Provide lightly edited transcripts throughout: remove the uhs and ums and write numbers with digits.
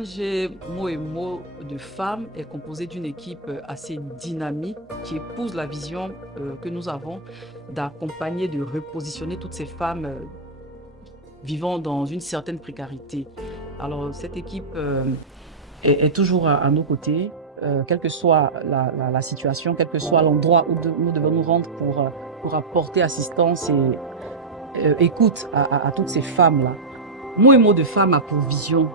L'ONG Mots et Mots de femmes est composée d'une équipe assez dynamique qui épouse la vision que nous avons d'accompagner, de repositionner toutes ces femmes vivant dans une certaine précarité. Alors, cette équipe est toujours à nos côtés, quelle que soit la situation, quel que soit l'endroit où nous devons nous rendre pour apporter assistance et écoute à toutes ces femmes-là. Mots et Mots de femmes a pour vision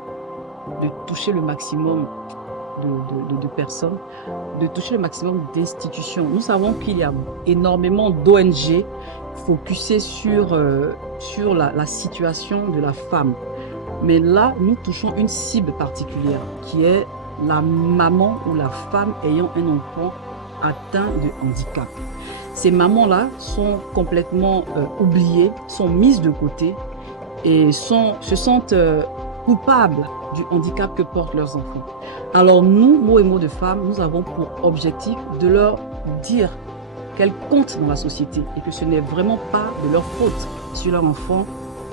de toucher le maximum de personnes, de toucher le maximum d'institutions. Nous savons qu'il y a énormément d'ONG focusées sur la situation de la femme. Mais là, nous touchons une cible particulière qui est la maman ou la femme ayant un enfant atteint de handicap. Ces mamans-là sont complètement oubliées, sont mises de côté et se sentent coupables du handicap que portent leurs enfants. Alors nous, Mots et Mots de femmes, nous avons pour objectif de leur dire qu'elles comptent dans la société et que ce n'est vraiment pas de leur faute si leur enfant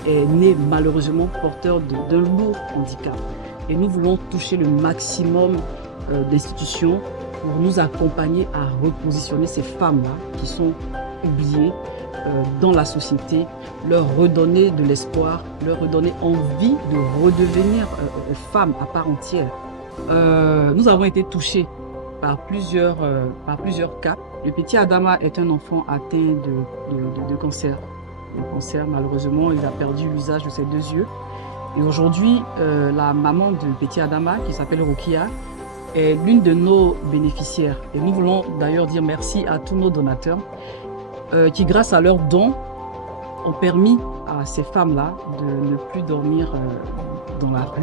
est né malheureusement porteur d'un lourd handicap. Et nous voulons toucher le maximum d'institutions pour nous accompagner à repositionner ces femmes-là qui sont oubliées dans la société, leur redonner de l'espoir, leur redonner envie de redevenir femmes à part entière. Nous avons été touchés par plusieurs cas. Le petit Adama est un enfant atteint de cancer. Le cancer, malheureusement, il a perdu l'usage de ses deux yeux. Et aujourd'hui, la maman de petit Adama, qui s'appelle Rokia, est l'une de nos bénéficiaires. Et nous voulons d'ailleurs dire merci à tous nos donateurs qui, grâce à leurs dons, ont permis à ces femmes-là de ne plus dormir dans la rue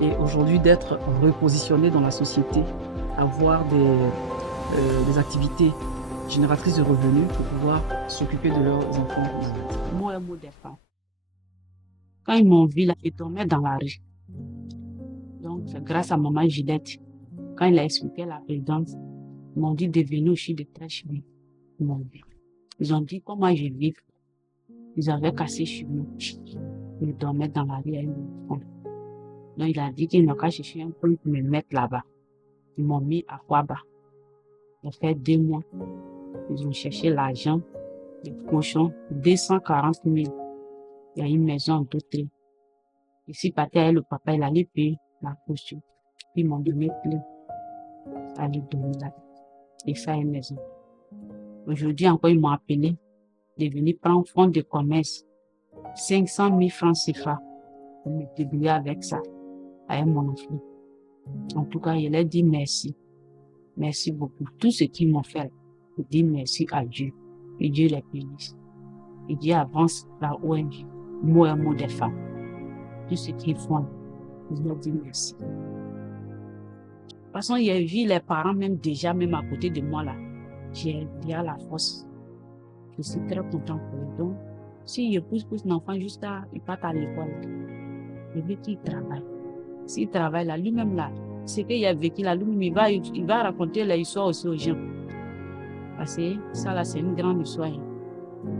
et aujourd'hui d'être repositionnées dans la société, avoir des activités génératrices de revenus pour pouvoir s'occuper de leurs enfants. Mots et Mots des femmes. Quand ils m'ont vu, là, ils dormaient dans la rue. Donc, c'est grâce à maman Gillette, quand il a expliqué la présidence, ils m'ont dit de venir au Chili de Trèche. Ils m'ont vu. Ils ont dit comment je vis. Ils avaient cassé chez nous. Ils dormaient dans la rue avec mon enfant. Donc, il a dit qu'il n'a qu'à chercher un peu pour me mettre là-bas. Ils m'ont mis à Kwaba. Ça fait 2 mois. Ils ont cherché l'argent, les pochons, 240 000. Il y a une maison en d'autres. Ici, partait avec le papa, il allait payer la potion. Puis ils m'ont donné plein. Ça allait donner là. Et ça, une maison. Aujourd'hui encore, ils m'ont appelé de venir prendre fonds de commerce. 500 000 francs CFA. Je me débrouiller avec ça, avec mon enfant. En tout cas, je leur dis merci. Merci beaucoup. Tout ce qu'ils m'ont fait, je dis merci à Dieu. Et Dieu les bénisse. Et Dieu avance la ONG, Mots et Mots des femmes. Tout ce qu'ils font, je leur dis merci. De toute façon, j'ai vu les parents même déjà, même à côté de moi là. J'ai bien la force. Je suis très content pour eux. Donc, si je pousse l'enfant jusqu'à il part à l'école, je veux qu'il travaille. S'il travaille là, lui-même là, ce qu'il a vécu là, lui-même, il va raconter l'histoire aussi aux gens. Parce que ça là, c'est une grande histoire.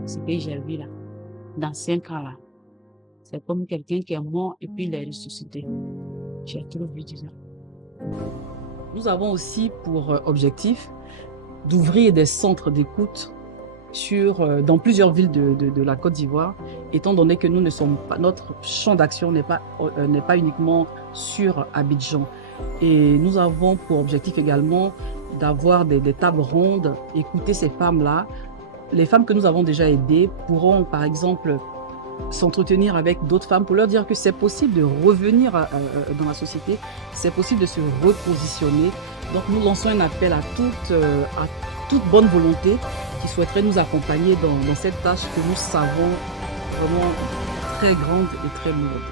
Ce que j'ai vu là, dans 5 ans là. C'est comme quelqu'un qui est mort et puis il est ressuscité. J'ai trop vu ça. Nous avons aussi pour objectif d'ouvrir des centres d'écoute dans plusieurs villes de la Côte d'Ivoire, étant donné que notre champ d'action n'est pas uniquement sur Abidjan. Et nous avons pour objectif également d'avoir des tables rondes, écouter ces femmes-là. Les femmes que nous avons déjà aidées pourront, par exemple, s'entretenir avec d'autres femmes pour leur dire que c'est possible de revenir dans la société, c'est possible de se repositionner. Donc nous lançons un appel à toute bonne volonté qui souhaiterait nous accompagner dans cette tâche que nous savons vraiment très grande et très lourde.